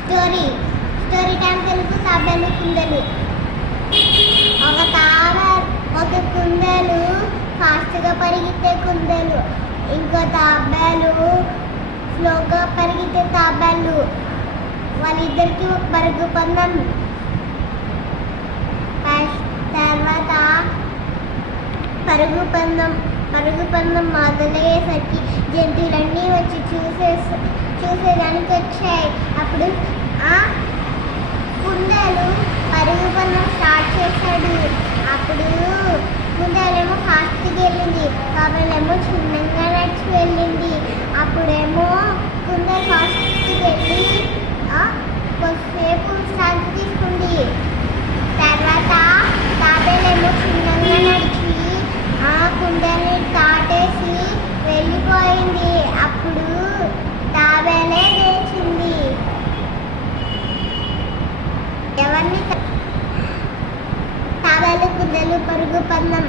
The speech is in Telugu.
స్టోరీ స్టోరీ టైం తెలుగు తాబేలు కుందేలు. ఒక కుందేలు ఫాస్ట్గా పరిగెత్తే కుందేలు, ఇంకో తాబేలు స్లోగా పరిగెత్తే తాబేలు. వాళ్ళిద్దరికి ఒక పరుగు పందెం. తర్వాత పరుగు పందెం మొదలయ్యేసరికి జంతువులన్నీ వచ్చి చూసేదానికి వచ్చాయి. అప్పుడు ఆ కుందేలు పరుగు పందెం స్టార్ట్ చేశాడు. అప్పుడు కుందేలేమో ఫాస్ట్గా వెళ్ళింది, తాబేలేమో చిన్నగా నడిచి వెళ్ళింది. అప్పుడేమో కుందేలు ఫాస్ట్గా వెళ్ళి కొద్దిసేపు విశ్రాంతి తీసుకుంది. తర్వాత తాబేలేమో చిన్నగా నడిచి ఆ కుందేలుని దాటేసి వెళ్ళిపోయింది. అప్పుడు తాబేలే గెలిచింది. ఎవరిని తాబేలు కుందేలు పరుగు పందెం.